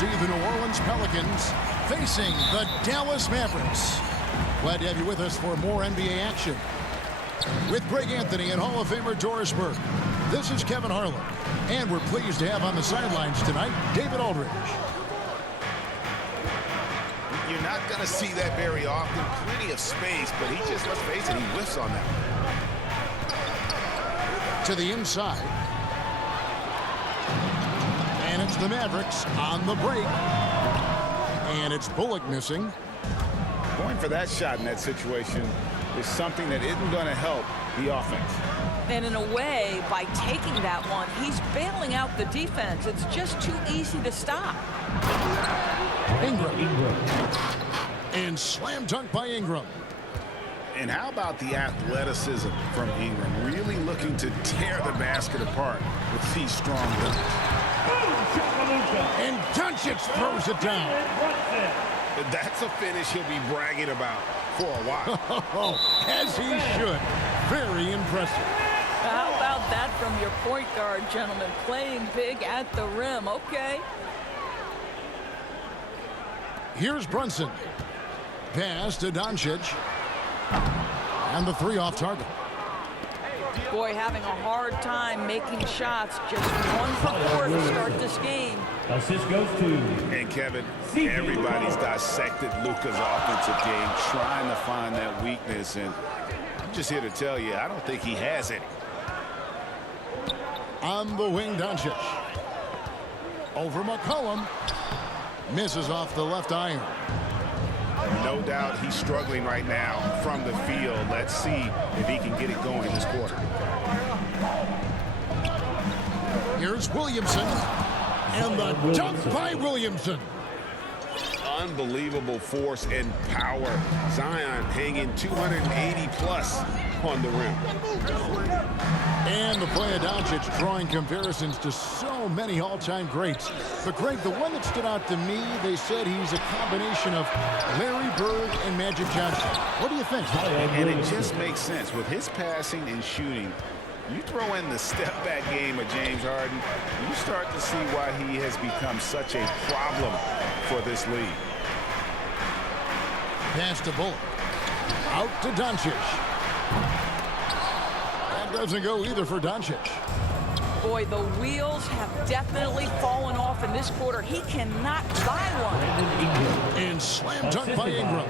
see the New Orleans Pelicans facing the Dallas Mavericks. Glad to have you with us for more NBA action. With Greg Anthony and Hall of Famer Doris Burke, this is Kevin Harlan. And we're pleased to have on the sidelines tonight, David Aldridge. You're not going to see that very often. Plenty of space, but he just, let's face it, he whiffs on that. To the inside. And it's the Mavericks on the break. And it's Bullock missing. Going for that shot in that situation is something that isn't going to help the offense. And in a way, by taking that one, he's bailing out the defense. It's just too easy to stop. Ingram. And slam dunk by Ingram. And how about the athleticism from Ingram? Really looking to tear the basket apart with these strong dunks. And Doncic throws it down. That's a finish he'll be bragging about for a while. As he should. Very impressive. How about that from your point guard, gentlemen? Playing big at the rim. Okay. Here's Brunson. Pass to Doncic. And the three off target. Boy, having a hard time making shots. Just 1 for 4 to start this game. Assist goes to. And Kevin, everybody's dissected Lucka's offensive game, trying to find that weakness. And I'm just here to tell you, I don't think he has any. On the wing, Doncic. Over McCollum. Misses off the left iron. No doubt he's struggling right now from the field. Let's see if he can get it going this quarter. Here's Williamson. And the dunk by Williamson. Unbelievable force and power. Zion hanging 280 plus on the rim. And the play of Doncic drawing comparisons to so many all-time greats. But Greg, the one that stood out to me, they said he's a combination of Larry Bird and Magic Johnson. What do you think? And it just makes sense. With his passing and shooting, you throw in the step-back game of James Harden, you start to see why he has become such a problem for this league. Pass to Bullock. Out to Doncic. That doesn't go either for Doncic. Boy, the wheels have definitely fallen off in this quarter. He cannot buy one. And slam dunk by Ingram.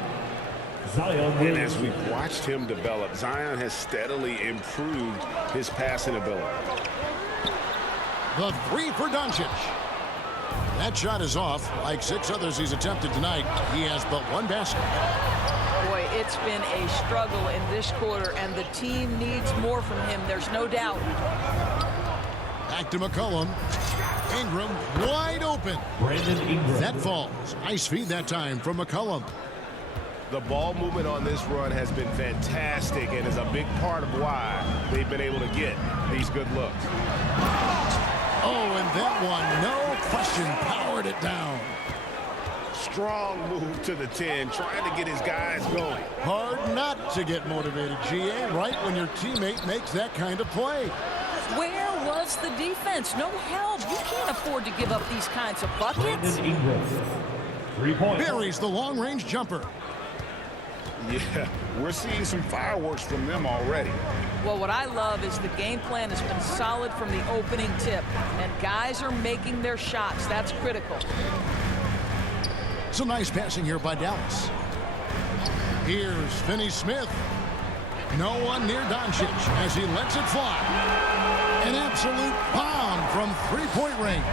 And as we've watched him develop, Zion has steadily improved his passing ability. The three for Doncic. That shot is off. Like 6 others he's attempted tonight, he has but 1 basket. Boy, it's been a struggle in this quarter, and the team needs more from him. There's no doubt. Back to McCollum. Ingram wide open. That falls. Nice feed that time from McCollum. The ball movement on this run has been fantastic and is a big part of why they've been able to get these good looks. Oh, and that one, no question, powered it down. Strong move to the 10, trying to get his guys going. Hard not to get motivated, GA, right when your teammate makes that kind of play. Where was the defense? No help. You can't afford to give up these kinds of buckets. 3 points. Buries the long-range jumper. Yeah, we're seeing some fireworks from them already. Well, what I love is the game plan has been solid from the opening tip, and guys are making their shots. That's critical. Some nice passing here by Dallas. Here's Finney-Smith. No one near Doncic as he lets it fly. An absolute bomb from three-point range.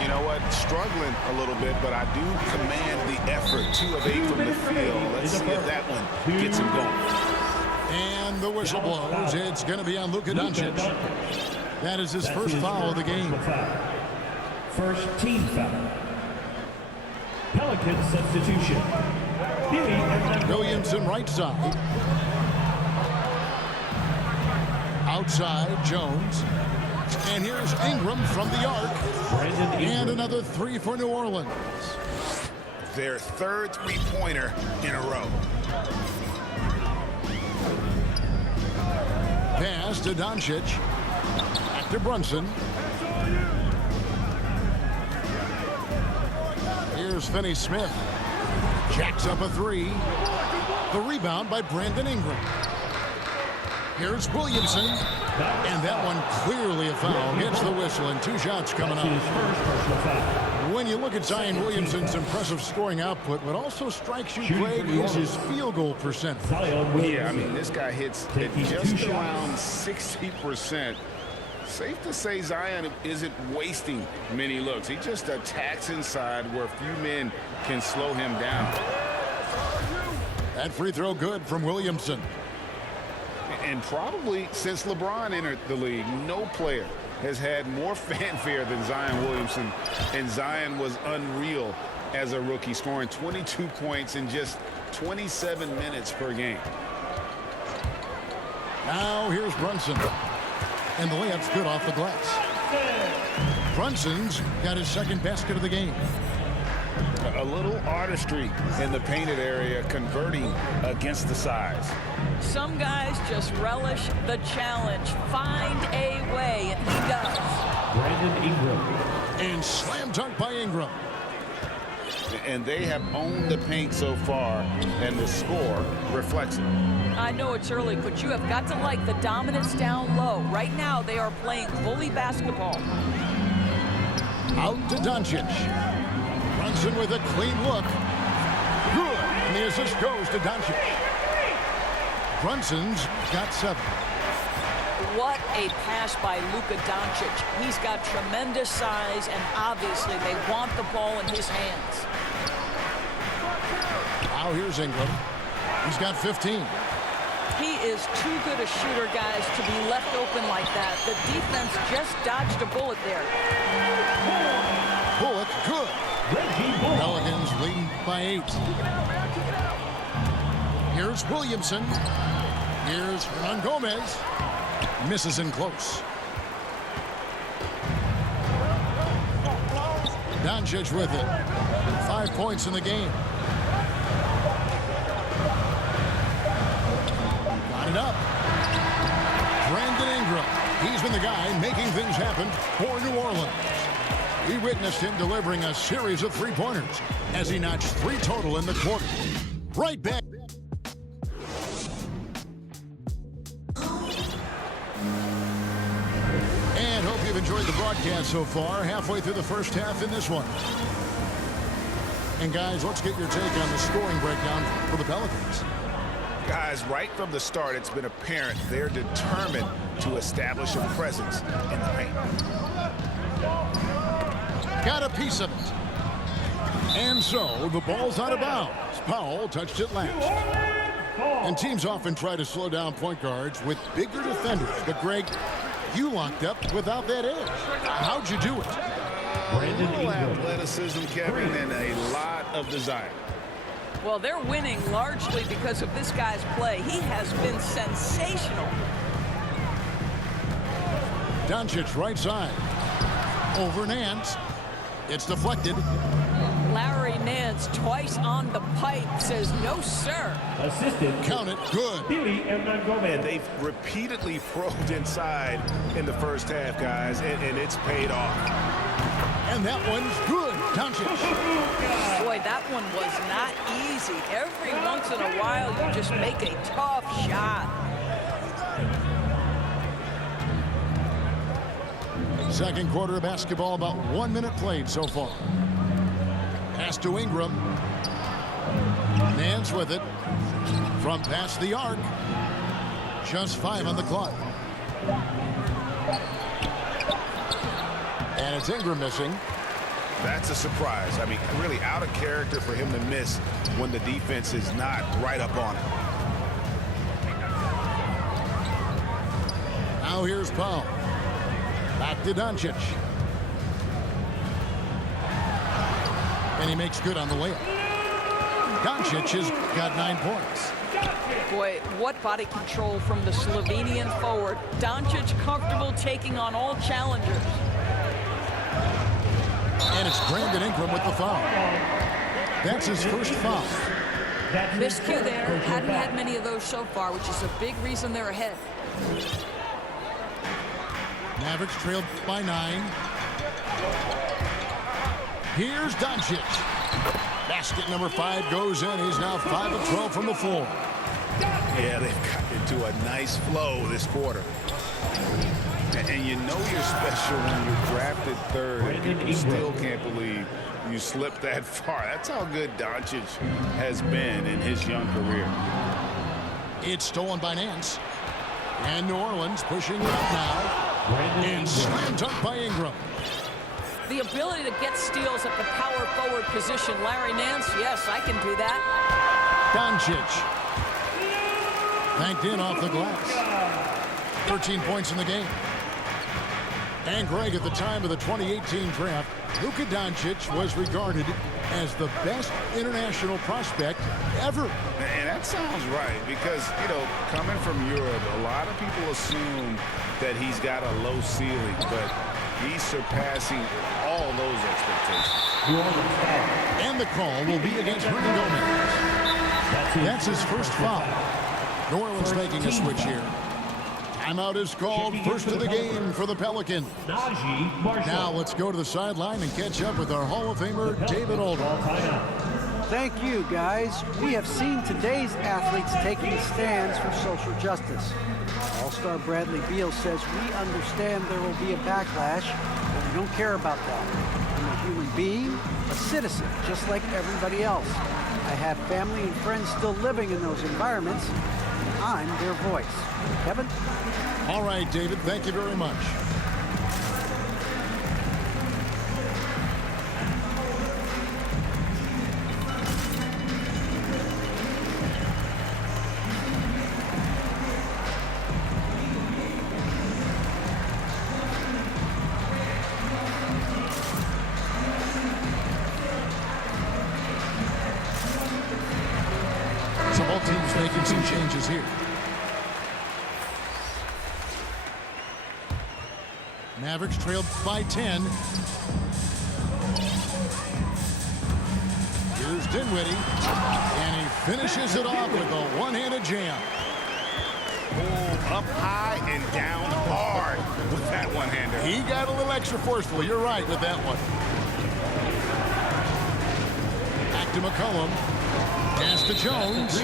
You know what? Struggling a little bit, but I do command the effort. 2 of 8 from the field. Let's see if that one gets him going. And the whistle blows. It's going to be on Lucka Doncic. That is his first foul of the game. First team foul. Pelican substitution. Williamson right side. Outside, Jones. And here's Ingram from the arc. And another 3 for New Orleans. Their 3rd three-pointer in a row. Pass to Doncic. Back to Brunson. Here's Finney-Smith. Jacks up a three. The rebound by Brandon Ingram. Here's Williamson. And that one clearly a foul. Gets the whistle and 2 shots coming up. When you look at Zion Williamson's impressive scoring output, what also strikes you, Greg, is his field goal percentage. Yeah, I mean, this guy hits at just around 60%. Safe to say Zion isn't wasting many looks. He just attacks inside where few men can slow him down. That free throw good from Williamson. And probably since LeBron entered the league, no player has had more fanfare than Zion Williamson. And Zion was unreal as a rookie, scoring 22 points in just 27 minutes per game. Now here's Brunson. And the layup's good off the glass. Brunson's got his second basket of the game. A little artistry in the painted area, converting against the size. Some guys just relish the challenge. Find a way, and he does. Brandon Ingram. And slam dunk by Ingram. And they have owned the paint so far, and the score reflects it. I know it's early, but you have got to like the dominance down low. Right now, they are playing bully basketball. Out to Doncic. Brunson with a clean look. Good. And the assist goes to Doncic. Brunson's got 7. What a pass by Lucka Doncic. He's got tremendous size, and obviously they want the ball in his hands. Now here's Ingram. He's got 15. He is too good a shooter, guys, to be left open like that. The defense just dodged a bullet there. Bullock, good. Pelicans leading by 8. Here's Williamson. Here's Hernan Gomez. Misses in close. Doncic with it. 5 points in the game. Got it up. Brandon Ingram. He's been the guy making things happen for New Orleans. We witnessed him delivering a series of three-pointers as he notched 3 total in the quarter. Right back. And hope you've enjoyed the broadcast so far. Halfway through the first half in this one. And guys, let's get your take on the scoring breakdown for the Pelicans. Guys, right from the start, it's been apparent they're determined to establish a presence in the paint. Got a piece of it. And so the ball's out of bounds. Powell touched it last. And teams often try to slow down point guards with bigger defenders. But Greg, you locked up without that edge. How'd you do it? Brandon A little Ingram. athleticism, Kevin, and a lot of desire. Well, they're winning largely because of this guy's play. He has been sensational. Doncic right side. Over Nance. It's deflected. Larry Nance twice on the pipe says no, sir. Assistant. Count it. Good. B.Ingram. And they've repeatedly probed inside in the first half, guys, and it's paid off. And that one's good. Doncic. Boy, that one was not easy. Every once in a while, you just make a tough shot. Second quarter of basketball, about 1 minute played so far. Pass to Ingram. Nance with it. From past the arc. Just 5 on the clock. And it's Ingram missing. That's a surprise. I mean, really out of character for him to miss when the defense is not right up on him. Now here's Powell. Back to Doncic. And he makes good on the layup. Doncic has got 9 points. Boy, what body control from the Slovenian forward. Doncic comfortable taking on all challengers. And it's Brandon Ingram with the foul. That's his first foul. Miscue there. Hadn't had many of those so far, which is a big reason they're ahead. Mavericks trailed by 9. Here's Doncic. Basket number 5 goes in. He's now 5 of 12 from the floor. Yeah, they've got into a nice flow this quarter. And you know you're special when you're drafted 3rd, and people still can't believe you slipped that far. That's how good Doncic has been in his young career. It's stolen by Nance. And New Orleans pushing it up now. And slam dunk by Ingram. The ability to get steals at the power forward position. Larry Nance, yes, I can do that. Doncic. Banked in off the glass. 13 points in the game. And Greg, at the time of the 2018 draft, Lucka Doncic was regarded as the best international prospect ever. And that sounds right because, you know, coming from Europe, a lot of people assume that he's got a low ceiling, but he's surpassing all those expectations. And the call will be against Hernan Gomez. That's his first foul. New Orleans making a switch here. Timeout is called. First of the game for the Pelicans. Now let's go to the sideline and catch up with our Hall of Famer, David Aldridge. Thank you, guys. We have seen today's athletes taking stands for social justice. All-star Bradley Beal says, "We understand there will be a backlash, but we don't care about that. I'm a human being, a citizen, just like everybody else. I have family and friends still living in those environments. I'm their voice." Kevin? All right, David, thank you very much. So both teams making some changes here. Mavericks trailed by 10. Here's Dinwiddie, and he finishes it off with a one-handed jam. Oh, up high and down hard with that one-hander. He got a little extra forceful. You're right with that one. Back to McCollum. Pass to Jones.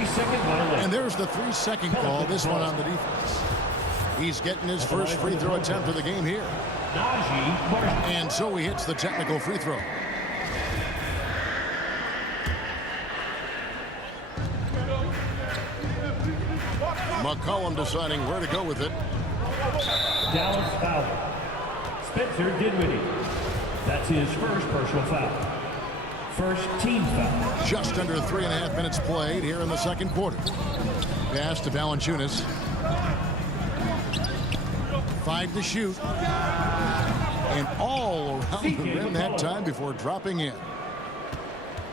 And there's the 3-second call. This one on the defense. He's getting his first free throw attempt of the game here. And so he hits the technical free throw. McCollum deciding where to go with it. Dallas foul. Spencer Dinwiddie. That's his first personal foul. First team foul. Just under 3.5 minutes played here in the second quarter. Pass to Valanciunas. 5 to shoot. And all around the rim that time before dropping in.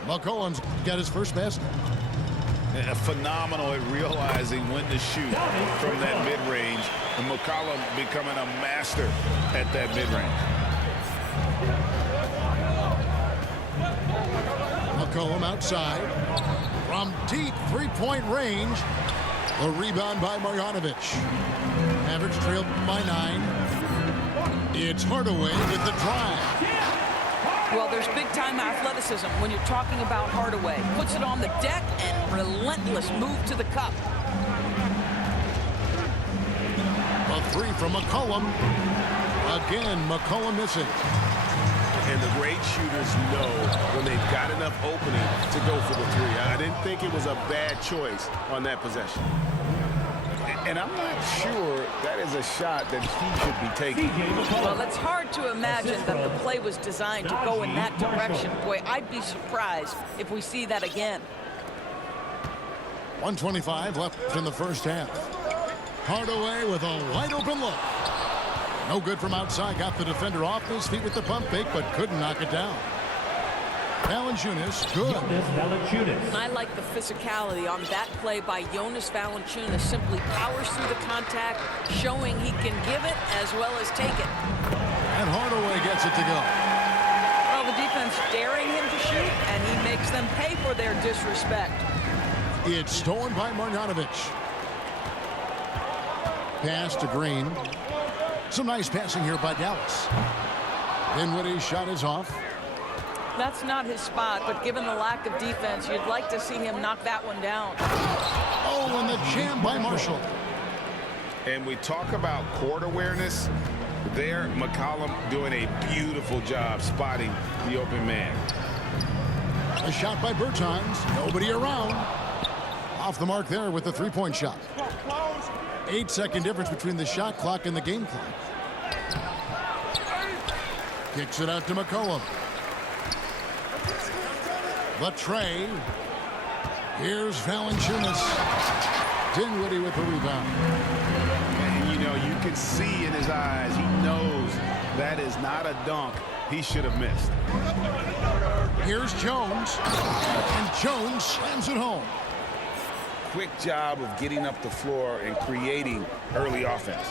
McCollum's got his first basket. Phenomenal at realizing when to shoot from that mid-range. And McCollum becoming a master at that mid-range. McCollum outside. From deep three-point range. A rebound by Marjanovic. Mavericks trailed by 9. It's Hardaway with the drive. Well, there's big-time athleticism when you're talking about Hardaway. Puts it on the deck and relentless move to the cup. A 3 from McCollum. Again, McCollum missing. And the great shooters know when they've got enough opening to go for the 3. I didn't think it was a bad choice on that possession. And I'm not sure that is a shot that he should be taking. Well, it's hard to imagine that the play was designed to go in that direction. Boy, I'd be surprised if we see that again. 1:25 left in the first half. Hardaway with a wide open look. No good from outside. Got the defender off his feet with the pump fake, but couldn't knock it down. Valanciunas, good. I like the physicality on that play by Jonas Valanciunas. Simply powers through the contact, showing he can give it as well as take it. And Hardaway gets it to go. Well, the defense daring him to shoot, and he makes them pay for their disrespect. It's stolen by Marjanovic. Pass to Green. Some nice passing here by Dallas. Dinwiddie's shot is off. That's not his spot, but given the lack of defense, you'd like to see him knock that one down. Oh, and the jam by Marshall. And we talk about court awareness. There, McCollum doing a beautiful job spotting the open man. A shot by Bertans. Nobody around. Off the mark there with the three-point shot. 8-second difference between the shot clock and the game clock. Kicks it out to McCollum. The tray. Here's Valanciunas. Dinwiddie with the rebound. And you know, you can see in his eyes, he knows that is not a dunk he should have missed. Here's Jones. And Jones slams it home. Quick job of getting up the floor and creating early offense.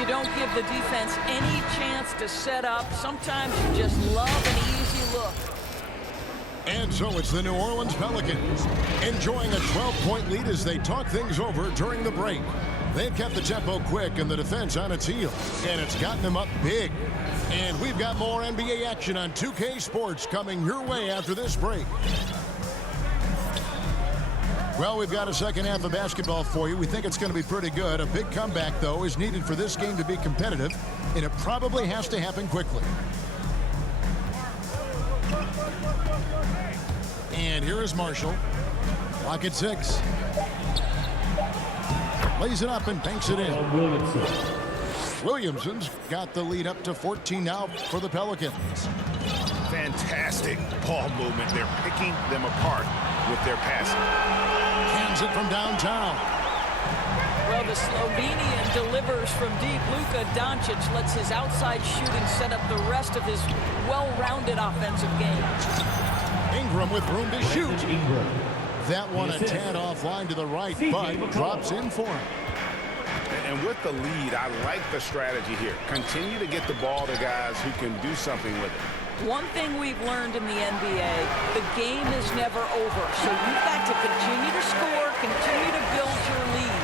You don't give the defense any chance to set up. Sometimes you just love an easy look. And so it's the New Orleans Pelicans enjoying a 12-point lead as they talk things over during the break. They've kept the tempo quick and the defense on its heels, and it's gotten them up big. And we've got more NBA action on 2K Sports coming your way after this break. Well, we've got a second half of basketball for you. We think it's going to be pretty good. A big comeback, though, is needed for this game to be competitive, and it probably has to happen quickly. And here is Marshall. Clock at 6. Lays it up and banks it in. Williamson's got the lead up to 14 now for the Pelicans. Fantastic ball movement. They're picking them apart with their passing. Hands it from downtown. Well, the Slovenian delivers from deep. Lucka Doncic lets his outside shooting set up the rest of his well-rounded offensive game. Ingram with room to shoot. That one a tad offline to the right, but drops in for him. And with the lead, I like the strategy here. Continue to get the ball to guys who can do something with it. One thing we've learned in the NBA, the game is never over. So you've got to continue to score, continue to build your lead.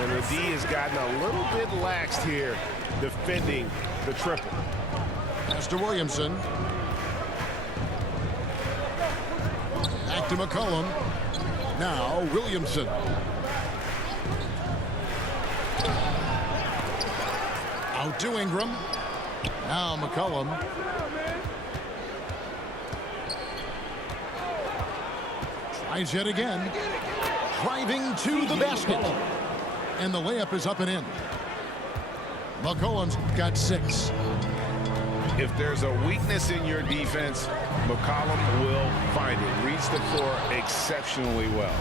And the D has gotten a little bit laxed here defending the triple. Pass to Williamson. Back to McCollum. Now Williamson. Out to Ingram. Now McCollum. Tries yet again. Driving to the basket. And the layup is up and in. McCollum's got 6. If there's a weakness in your defense, McCollum will find it. Reads the floor exceptionally well.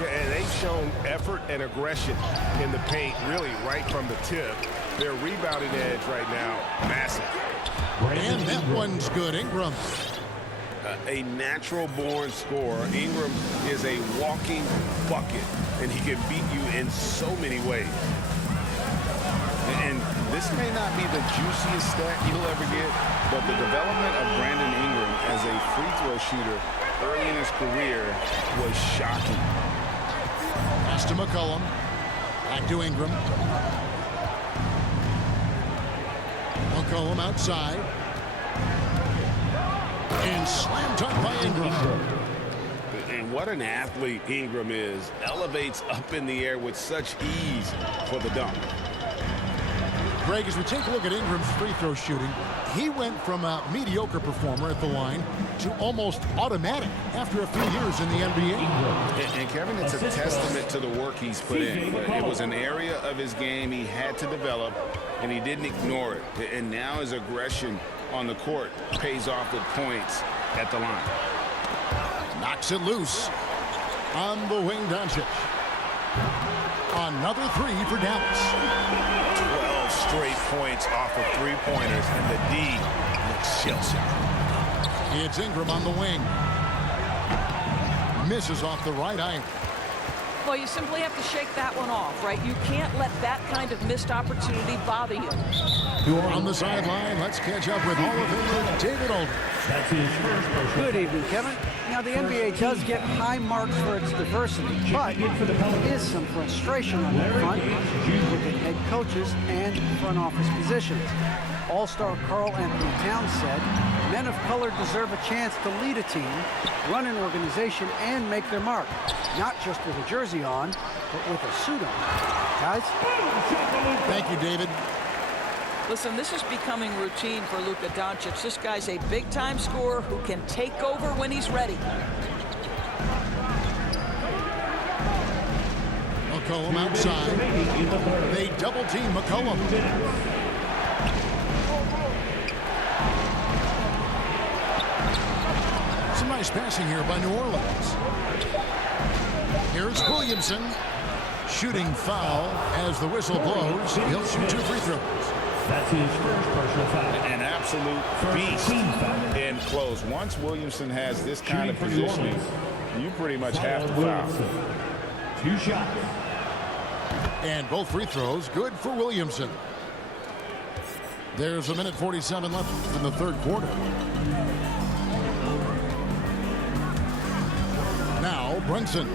Yeah, and they've shown effort and aggression in the paint, really right from the tip. Their rebounding edge right now, massive. And that one's good. Ingram. A natural-born scorer. Ingram is a walking bucket, and he can beat you in so many ways. And this may not be the juiciest stat you'll ever get, but the development of Brandon Ingram as a free throw shooter early in his career was shocking. Pass to McCollum. Back to Ingram. McCollum outside. And slam dunk by Ingram. And what an athlete Ingram is. Elevates up in the air with such ease for the dunk. Greg, as we take a look at Ingram's free throw shooting, he went from a mediocre performer at the line to almost automatic after a few years in the NBA. And Kevin, it's a testament to the work he's put in. It was an area of his game he had to develop, and he didn't ignore it. And now his aggression on the court pays off with points at the line. Knocks it loose. On the wing, Doncic. Another 3 for Dallas. 12 straight points off of three-pointers, and the D looks shell-shocked. It's Ingram on the wing. Misses off the right iron. Well, you simply have to shake that one off, right? You can't let that kind of missed opportunity bother you. On the sideline, let's catch up with Hall of Famer David Aldridge. That's his first personal. Good evening, Kevin. Now, the NBA does get high marks for its diversity, but there is some frustration on the front with the head coaches and front office positions. All-star Karl Anthony Towns said, Men of color deserve a chance to lead a team, run an organization, and make their mark. Not just with a jersey on, but with a suit on. Guys? Thank you, David. Listen, this is becoming routine for Lucka Doncic. This guy's a big-time scorer who can take over when he's ready. McCollum outside. They double-team McCollum. Some nice passing here by New Orleans. Here's Williamson. Shooting foul as the whistle blows. He'll shoot 2 free throws. That's his first personal foul. An absolute beast in close. Once Williamson has this kind of positioning, you pretty much have to foul. 2 shots. And both free throws good for Williamson. There's 1:47 left in the third quarter. Now Brunson.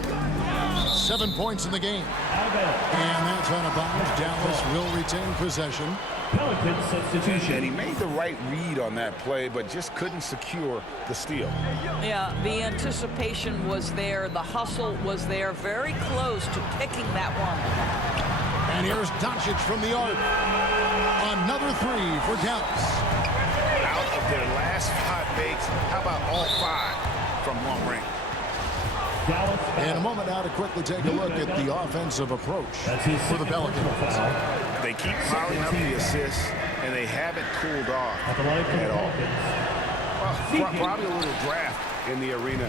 7 points in the game. And that's out of bounds. Dallas will retain possession. Pelican substitution. And he made the right read on that play, but just couldn't secure the steal. Yeah, the anticipation was there. The hustle was there. Very close to picking that one. And here's Doncic from the arc. Another 3 for Dallas. Out of their last 5 makes, how about all 5 from long range? In a moment now to quickly take a look at the offensive approach for the Pelicans. They keep piling up the assists, and they haven't cooled off at all. Well, probably a little draft in the arena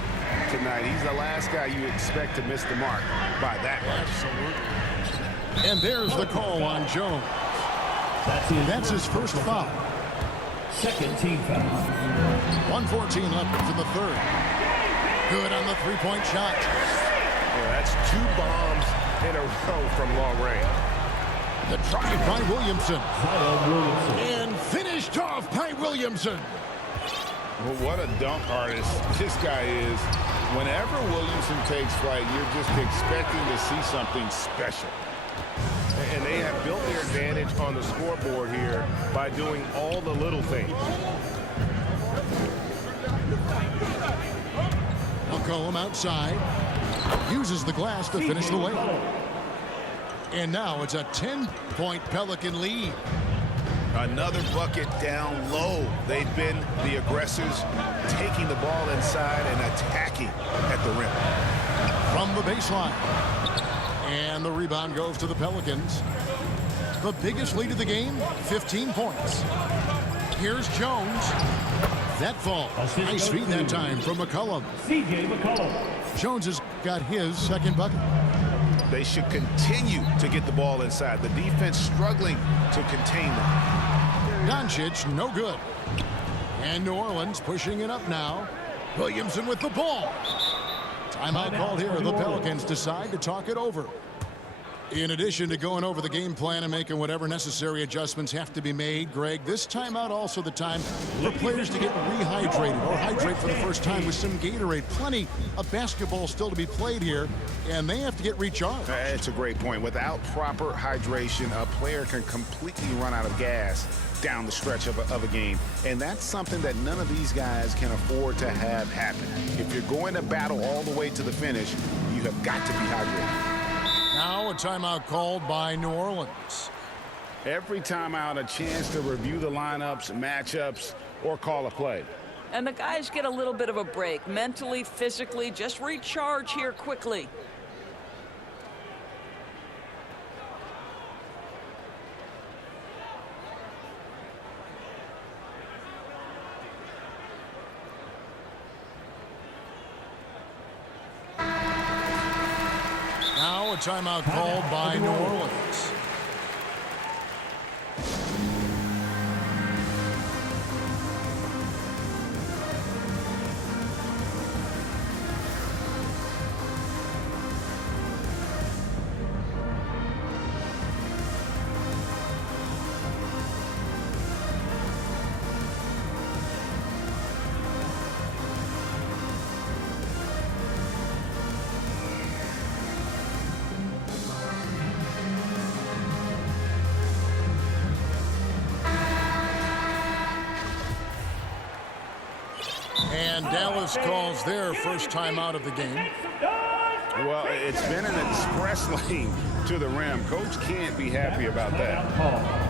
tonight. He's the last guy you expect to miss the mark by that much. And there's the call on Jones. That's his first foul. Second team foul. 1:14 left in the third. Good on the three-point shot. Yeah, that's 2 bombs in a row from long range. The try by Williamson. And finished off by Williamson. Well, what a dunk artist this guy is. Whenever Williamson takes flight, you're just expecting to see something special. And they have built their advantage on the scoreboard here by doing all the little things. McCollum outside. Uses the glass to finish the layup. And now it's a 10-point Pelican lead. Another bucket down low. They've been the aggressors, taking the ball inside and attacking at the rim. From the baseline. And the rebound goes to the Pelicans. The biggest lead of the game, 15 points. Here's Jones. That falls. Nice feed that time from McCollum. C.J. McCollum. Jones has got his second bucket. They should continue to get the ball inside. The defense struggling to contain them. Doncic, no good. And New Orleans pushing it up now. Williamson with the ball. Timeout called here. The Pelicans decide to talk it over. In addition to going over the game plan and making whatever necessary adjustments have to be made, Greg, this timeout also the time for players to get rehydrated or hydrate for the first time with some Gatorade. Plenty of basketball still to be played here, and they have to get recharged. That's a great point. Without proper hydration, a player can completely run out of gas down the stretch of a game. And that's something that none of these guys can afford to have happen. If you're going to battle all the way to the finish, you have got to be hydrated. Now a timeout called by New Orleans. Every timeout, a chance to review the lineups, matchups, or call a play. And the guys get a little bit of a break. Mentally, physically, just recharge here quickly. Now a timeout called by New Orleans. And Dallas calls their first timeout of the game. Well, it's been an express lane to the rim. Coach can't be happy about that.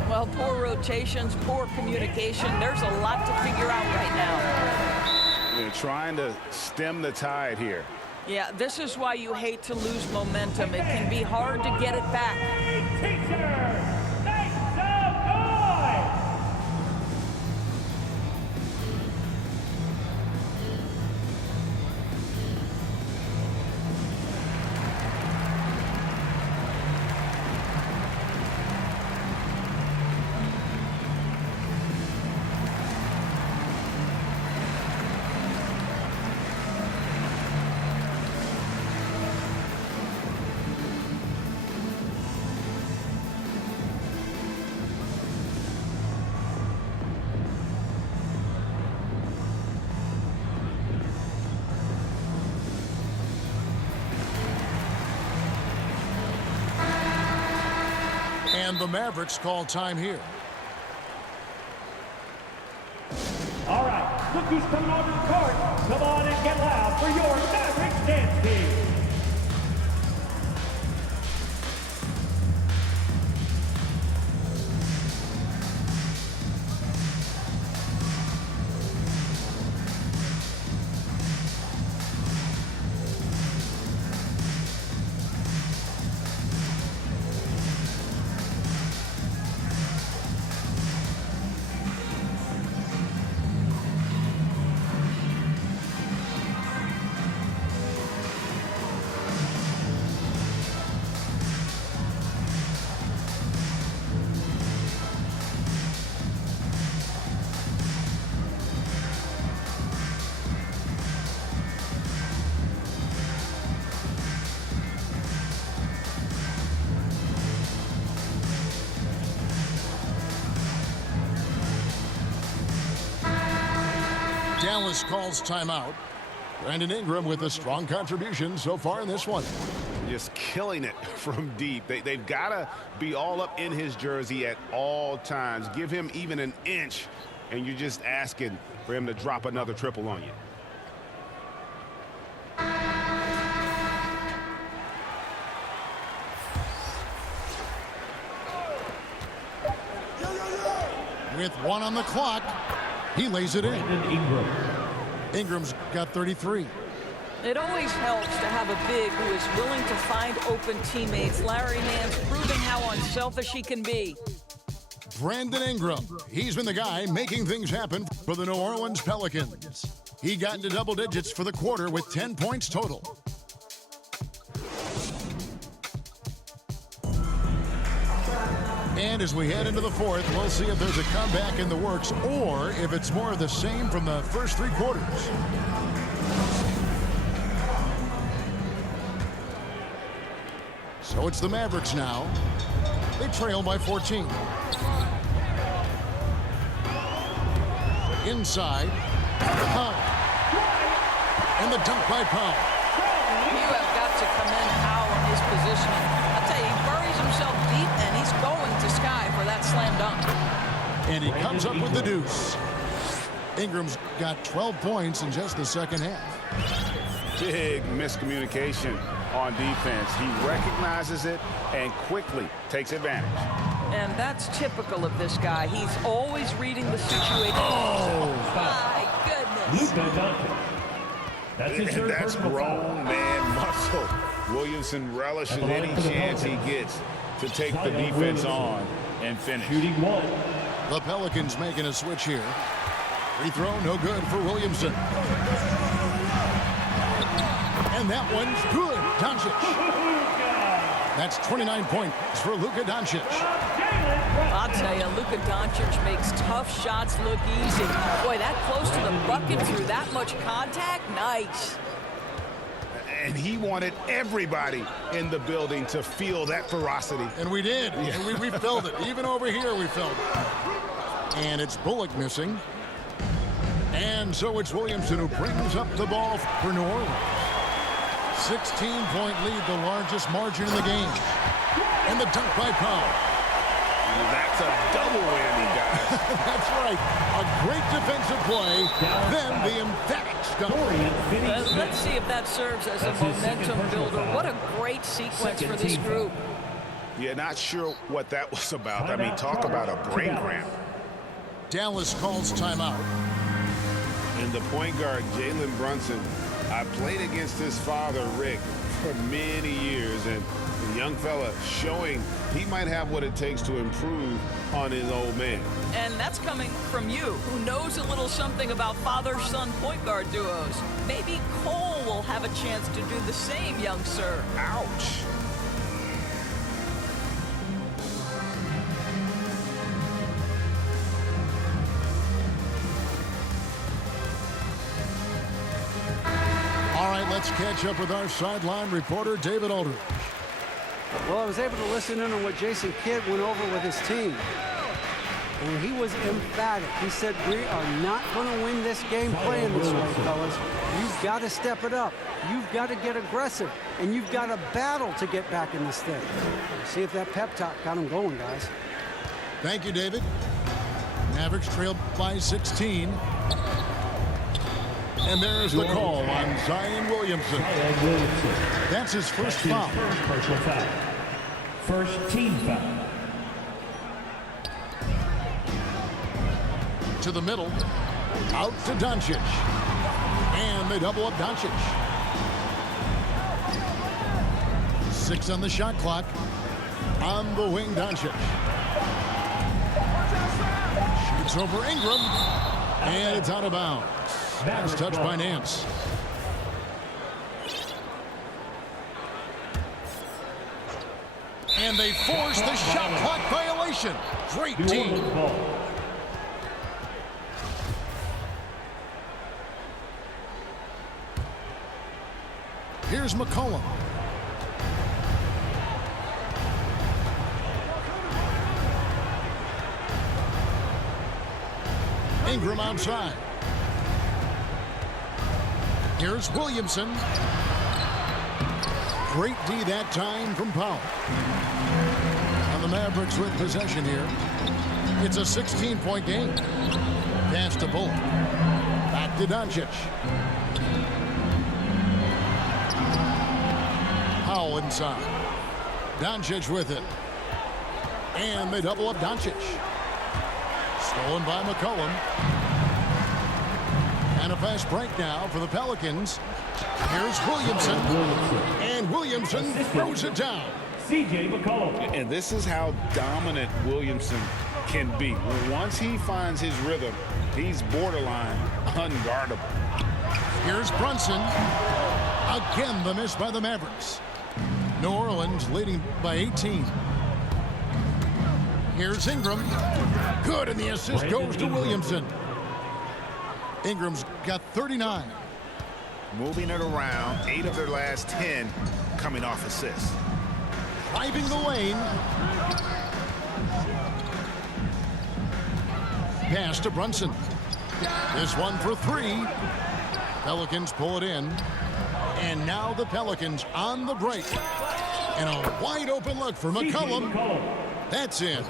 Well, poor rotations, poor communication. There's a lot to figure out right now. They're trying to stem the tide here. Yeah, this is why you hate to lose momentum. It can be hard to get it back. And the Mavericks call time here. All right, look who's coming onto the court. Come on and get loud for your Mavericks dance team. Dallas calls timeout. Brandon Ingram with a strong contribution so far in this one. Just killing it from deep. They've got to be all up in his jersey at all times. Give him even an inch, and you're just asking for him to drop another triple on you. With one on the clock, he lays it in. Ingram. Ingram's got 33. It always helps to have a big who is willing to find open teammates. Larry Nance proving how unselfish he can be. Brandon Ingram, he's been the guy making things happen for the New Orleans Pelicans. He got into double digits for the quarter with 10 points total. And as we head into the fourth, we'll see if there's a comeback in the works or if it's more of the same from the first three quarters. So it's the Mavericks now. They trail by 14. Inside. Powell. And the dunk by Powell. You have got to commend Powell in his positioning. I'll tell you, he buries himself deep, and he's going to sky for that slam dunk. And he comes up with the deuce. Ingram's got 12 points in just the second half. Big miscommunication on defense. He recognizes it and quickly takes advantage. And that's typical of this guy. He's always reading the situation. Oh, my goodness. Lucka. That's his third That's personal grown foul. man muscle. Williamson relishes any chance he gets to take the defense on and finish. Shooting one. the Pelicans making a switch here. Free throw, no good for Williamson. And that one's good. Doncic. That's 29 points for Lucka Doncic. I'll tell you, Lucka Doncic makes tough shots look easy. Boy, that close to the bucket through that much contact, nice. And he wanted everybody in the building to feel that ferocity. And we did. Yeah. And we felt it. Even over here, we felt it. And it's Bullock missing. And so it's Williamson who brings up the ball for New Orleans. 16-point lead, the largest margin in the game. And the dunk by Powell. That's a double whammy, guys. That's right. A great defensive play, then the emphatic stop. Let's see if that serves as a momentum builder. What a great sequence for this group. Yeah, not sure what that was about. I mean, talk about a brain cramp. Dallas calls timeout. And the point guard, Jalen Brunson, I played against his father, Rick, for many years, and the young fella showing he might have what it takes to improve on his old man. And that's coming from you, who knows a little something about father-son point guard duos. Maybe Cole will have a chance to do the same, young sir. Ouch. All right, let's catch up with our sideline reporter, David Aldridge. Well, I was able to listen in on what Jason Kidd went over with his team. And he was emphatic. He said, we are not going to win this game playing this way, fellas. You've got to step it up. You've got to get aggressive. And you've got to battle to get back in this thing. See if that pep talk got him going, guys. Thank you, David. Mavericks trail by 16. And there's the call on Zion Williamson. That's his first foul. Personal foul. First team foul. To the middle. Out to Doncic. And they double up Doncic. 6 on the shot clock. On the wing, Doncic. Shoots over Ingram. And it's out of bounds. Pass touched by Nance. And they force the shot clock violation. Great team. Here's McCollum. Ingram outside. Here's Williamson. Great D that time from Powell. And the Mavericks with possession here. It's a 16-point game. Pass to Bullock. Back to Doncic. Powell inside. Doncic with it. And they double up Doncic. Stolen by McCollum. And a fast break now for the Pelicans. Here's Williamson. And Williamson throws it down. C.J. McCollum. And this is how dominant Williamson can be. Once he finds his rhythm, he's borderline unguardable. Here's Brunson. Again, the miss by the Mavericks. New Orleans leading by 18. Here's Ingram. Good, and the assist goes to Williamson. Ingram's got 39. Moving it around, 8 of their last 10 coming off assists. Driving the lane. Pass to Brunson. This one for 3. Pelicans pull it in. And now the Pelicans on the break. And a wide open look for McCollum. That's in.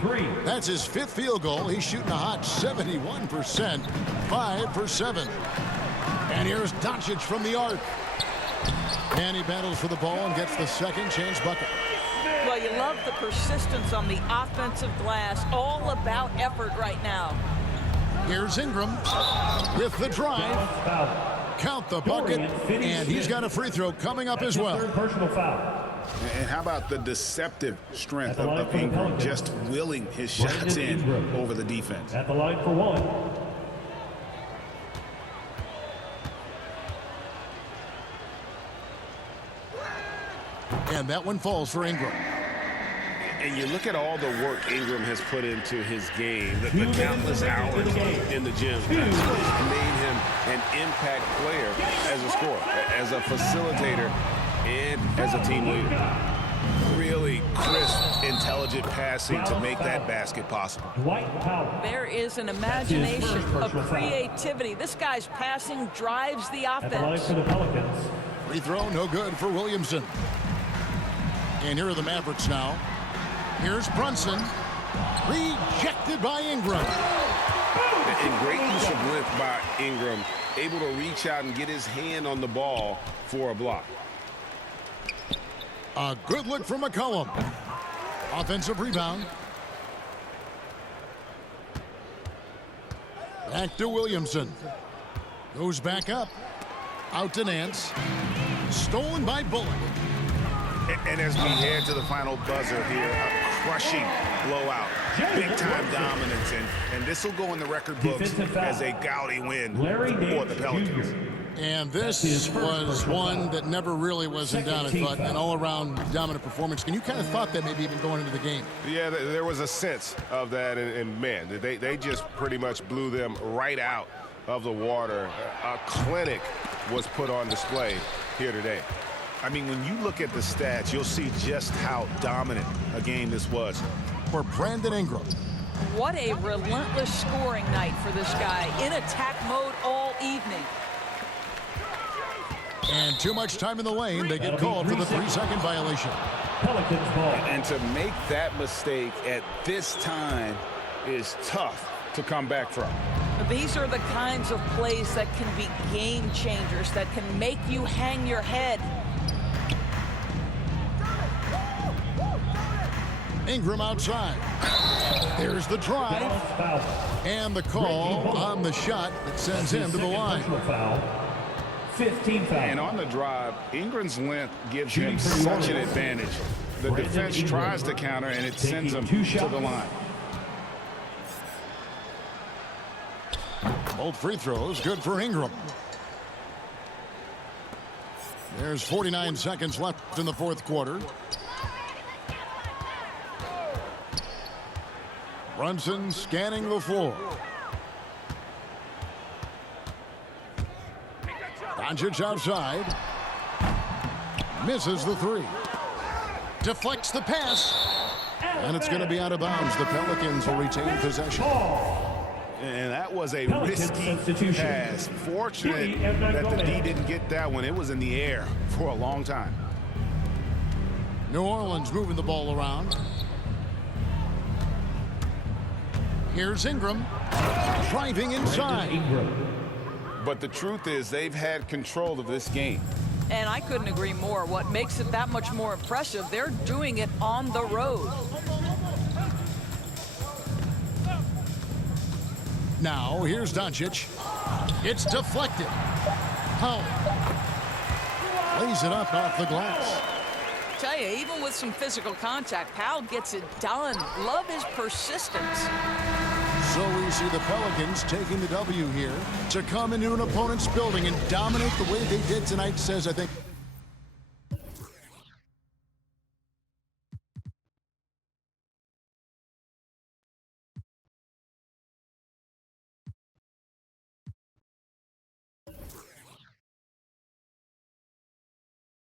That's his 5th field goal. He's shooting a hot 71%. 5 for 7. And here's Doncic from the arc. And he battles for the ball and gets the second chance bucket. Well, you love the persistence on the offensive glass. All about effort right now. Here's Ingram with the drive. Count the bucket. And he's got a free throw coming up as well. Personal foul. And how about the deceptive strength of Ingram, just willing his shots in over the defense. At the line for 1. And that one falls for Ingram. And you look at all the work Ingram has put into his game, the countless hours in the gym. It's made him an impact player as a scorer, as a facilitator, and as a team leader. Really crisp, intelligent passing to make that basket possible. There is an imagination, a creativity. This guy's passing drives the offense. Free throw, no good for Williamson. And here are the Mavericks now. Here's Brunson. Rejected by Ingram. And great use of length by Ingram, able to reach out and get his hand on the ball for a block. A good look from McCollum. Offensive rebound. Back to Williamson. Goes back up. Out to Nance. Stolen by Bullock. And as we head to the final buzzer here, a crushing blowout. Big-time dominance. And this will go in the record books as a gaudy win for the Pelicans. And this was one that never really was in doubt, but an all-around dominant performance. And you kind of thought that maybe even going into the game. Yeah, there was a sense of that, and man, they just pretty much blew them right out of the water. A clinic was put on display here today. I mean, when you look at the stats, you'll see just how dominant a game this was. For Brandon Ingram. What a relentless scoring night for this guy. In attack mode all evening. And too much time in the lane. They get called for the 3-second violation. Pelicans ball. And to make that mistake at this time is tough to come back from. These are the kinds of plays that can be game changers, that can make you hang your head. Ingram outside. There's the drive. And the call on the shot that sends him to the line. 15 foul. And on the drive, Ingram's length gives him such an advantage. The defense tries to counter, and it sends him to the line. Both free throws good for Ingram. There's 49 seconds left in the fourth quarter. Brunson scanning the floor. Doncic outside. Misses the three. Deflects the pass. And it's going to be out of bounds. The Pelicans will retain possession. And that was a risky pass. Fortunate that the D didn't get that one. It was in the air for a long time. New Orleans moving the ball around. Here's Ingram. Driving inside. But the truth is, they've had control of this game. And I couldn't agree more. What makes it that much more impressive, they're doing it on the road. Now, here's Doncic. It's deflected. Powell lays it up off the glass. Tell you, even with some physical contact, Powell gets it done. Love his persistence. So we see the Pelicans taking the W here. To come into an opponent's building and dominate the way they did tonight says, I think,